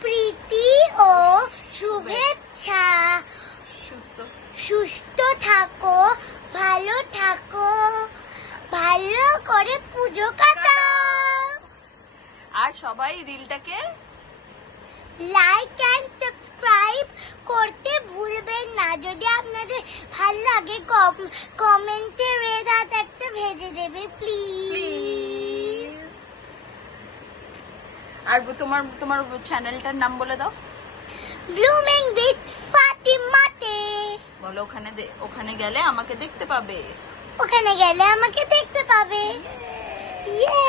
প্রীতি ও শুভেচ্ছা। সুস্থ থাকো, ভালো থাকো, ভালো করে পুজো কাটাও। আর সবাই রিলটাকে লাইক এন্ড সাবস্ক্রাইব করতে ভুলবেন না। যদি আপনাদের ভালো লাগে কমেন্টে রেড হাত একটা ভেজে দেবে প্লিজ। আর তোমার চ্যানেলটার নাম বলে দাও। ব্লুমিং উইথ ফাতিমাতে। বলো ওখানে গেলে আমাকে দেখতে পাবে। ওখানে গেলে আমাকে দেখতে পাবে। ইয়ে।